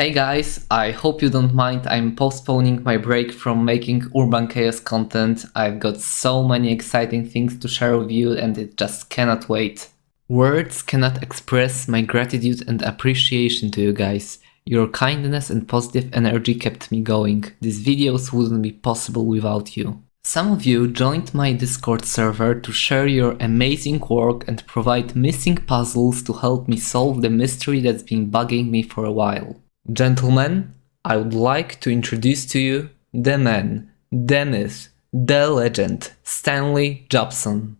Hey guys, I hope you don't mind, I'm postponing my break from making Urban Chaos content. I've got so many exciting things to share with you and it just cannot wait. Words cannot express my gratitude and appreciation to you guys. Your kindness and positive energy kept me going. These videos wouldn't be possible without you. Some of you joined my Discord server to share your amazing work and provide missing puzzles to help me solve the mystery that's been bugging me for a while. Gentlemen, I would like to introduce to you the man, the myth, the legend, Stanley Jobson.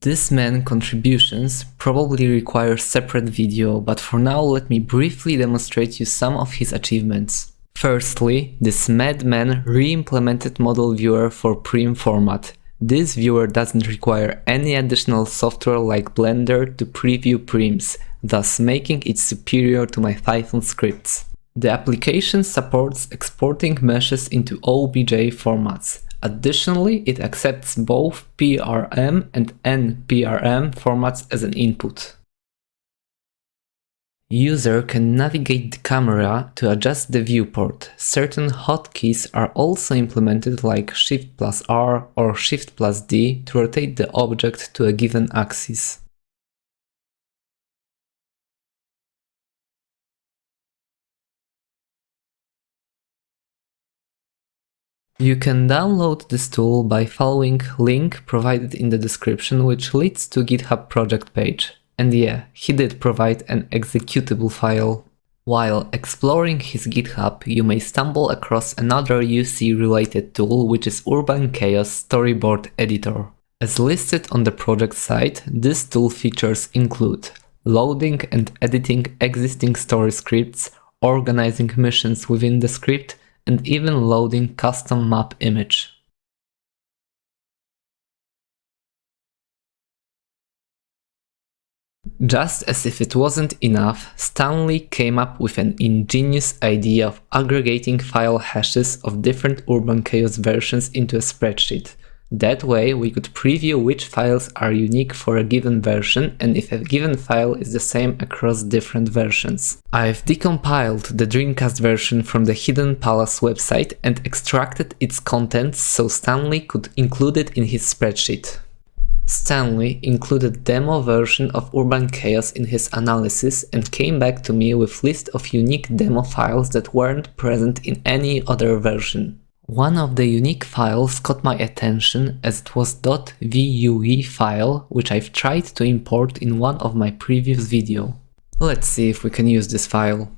This man's contributions probably require separate video, but for now let me briefly demonstrate you some of his achievements. Firstly, this madman re-implemented model viewer for prim format. This viewer doesn't require any additional software like Blender to preview prims, thus making it superior to my Python scripts. The application supports exporting meshes into OBJ formats. Additionally, it accepts both PRM and NPRM formats as an input. User can navigate the camera to adjust the viewport. Certain hotkeys are also implemented like Shift+R or Shift+D to rotate the object to a given axis. You can download this tool by following link provided in the description, which leads to GitHub project page. And yeah, he did provide an executable file. While exploring his GitHub, you may stumble across another UC related tool, which is Urban Chaos Storyboard Editor. As listed on the project site, this tool features include loading and editing existing story scripts, organizing missions within the script, and even loading custom map image. Just as if it wasn't enough, Stanley came up with an ingenious idea of aggregating file hashes of different Urban Chaos versions into a spreadsheet. That way we could preview which files are unique for a given version and if a given file is the same across different versions. I've decompiled the Dreamcast version from the Hidden Palace website and extracted its contents so Stanley could include it in his spreadsheet. Stanley included demo version of Urban Chaos in his analysis and came back to me with list of unique demo files that weren't present in any other version. One of the unique files caught my attention as it was .vue file, which I've tried to import in one of my previous videos. Let's see if we can use this file.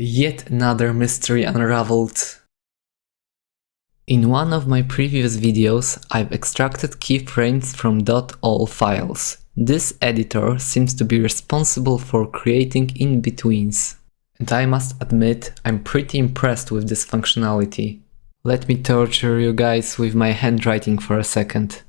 Yet another mystery unraveled. In one of my previous videos, I've extracted keyframes from .all files. This editor seems to be responsible for creating in-betweens. And I must admit, I'm pretty impressed with this functionality. Let me torture you guys with my handwriting for a second.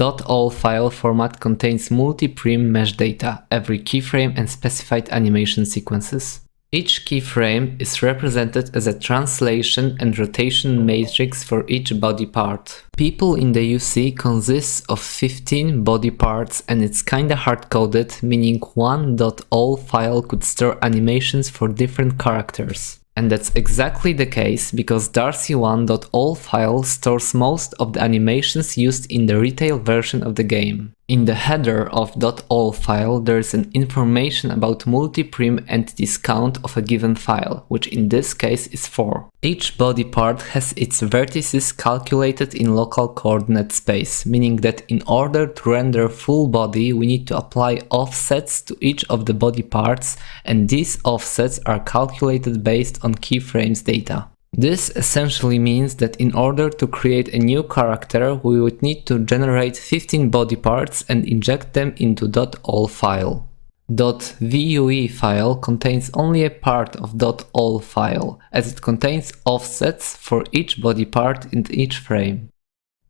.all file format contains multi-prim mesh data, every keyframe and specified animation sequences. Each keyframe is represented as a translation and rotation matrix for each body part. People in the UC consists of 15 body parts and it's kinda hard-coded, meaning one .all file could store animations for different characters. And that's exactly the case because Darcy1.all file stores most of the animations used in the retail version of the game. In the header of .all file there is an information about multi-prim entities count of a given file, which in this case is 4. Each body part has its vertices calculated in local coordinate space, meaning that in order to render full body we need to apply offsets to each of the body parts, and these offsets are calculated based on keyframes data. This essentially means that in order to create a new character we would need to generate 15 body parts and inject them into .all file. .vue file contains only a part of .all file, as it contains offsets for each body part in each frame.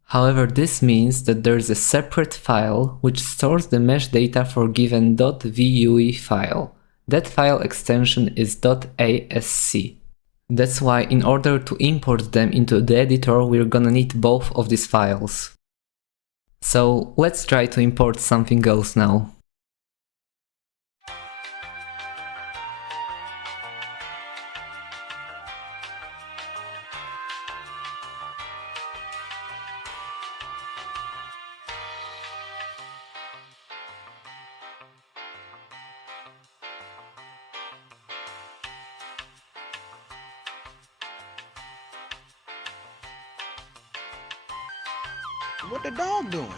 However, this means that there is a separate file which stores the mesh data for given .vue file. That file extension is .asc. That's why in order to import them into the editor we're gonna need both of these files. So let's try to import something else now. What the dog doing?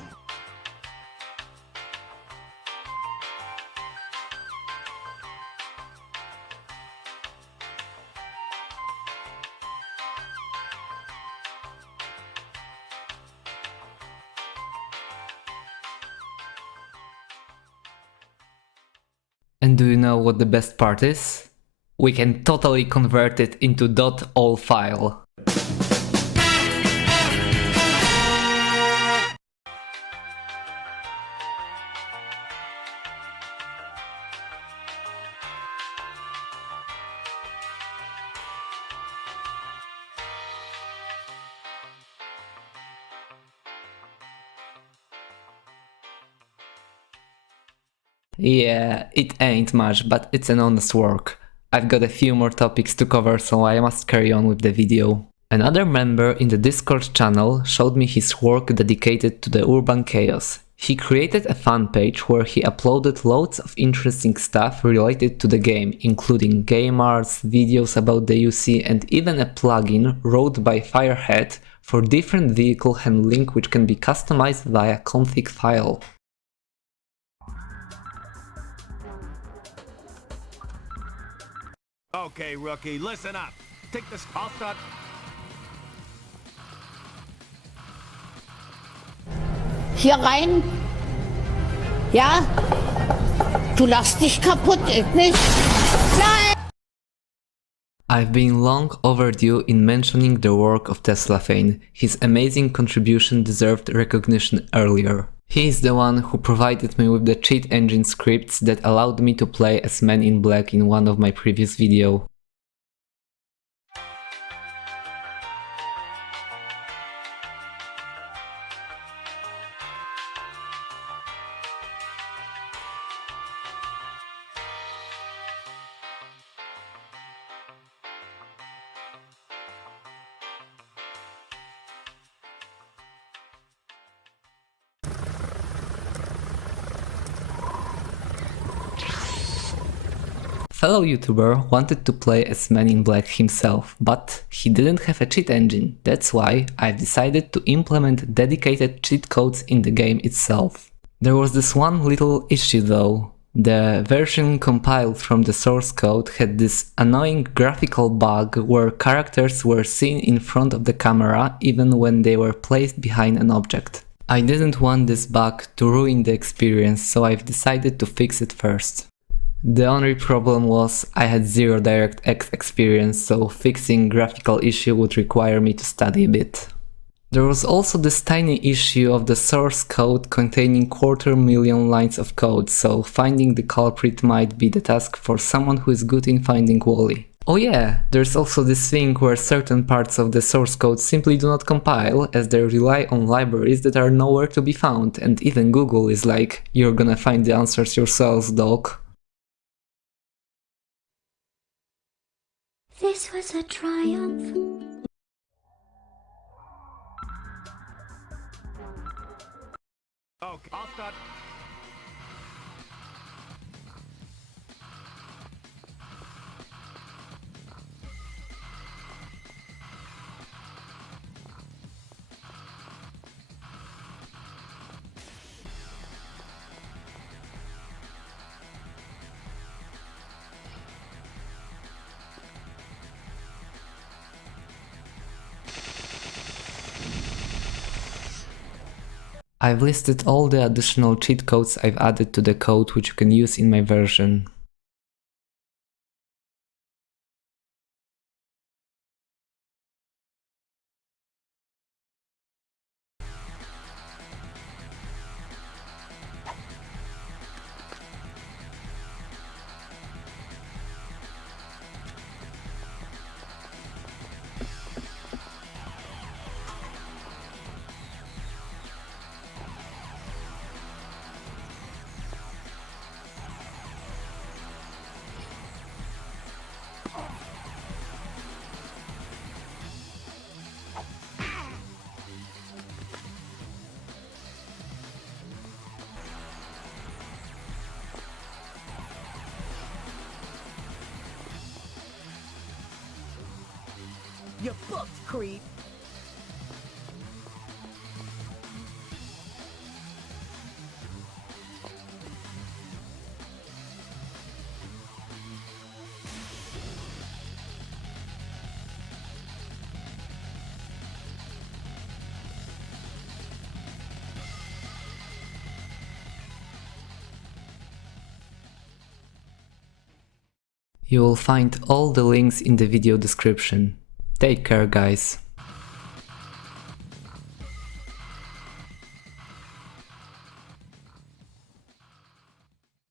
And do you know what the best part is? We can totally convert it into .all file. Yeah, it ain't much, but it's an honest work. I've got a few more topics to cover, so I must carry on with the video. Another member in the Discord channel showed me his work dedicated to the urban chaos. He created a fan page where he uploaded loads of interesting stuff related to the game, including game arts, videos about the UC, and even a plugin wrote by Firehead for different vehicle handling which can be customized via config file. Okay, rookie, listen up. Take this. I'll start. Hier rein. Ja? Du lachst dich kaputt, nicht? Nein! I've been long overdue in mentioning the work of Teslafane. His amazing contribution deserved recognition earlier. He is the one who provided me with the cheat engine scripts that allowed me to play as Men in Black in one of my previous videos. Fellow YouTuber wanted to play as Man in Black himself, but he didn't have a cheat engine. That's why I've decided to implement dedicated cheat codes in the game itself. There was this one little issue though. The version compiled from the source code had this annoying graphical bug where characters were seen in front of the camera even when they were placed behind an object. I didn't want this bug to ruin the experience, so I've decided to fix it first. The only problem was I had zero DirectX experience, so fixing graphical issue would require me to study a bit. There was also this tiny issue of the source code containing 250,000 lines of code, so finding the culprit might be the task for someone who is good in finding Wally. Oh yeah, there's also this thing where certain parts of the source code simply do not compile, as they rely on libraries that are nowhere to be found, and even Google is like, you're gonna find the answers yourselves, doc. This was a triumph. Okay, I'll start. I've listed all the additional cheat codes I've added to the code which you can use in my version. You're booked, creep. You will find all the links in the video description. Take care, guys.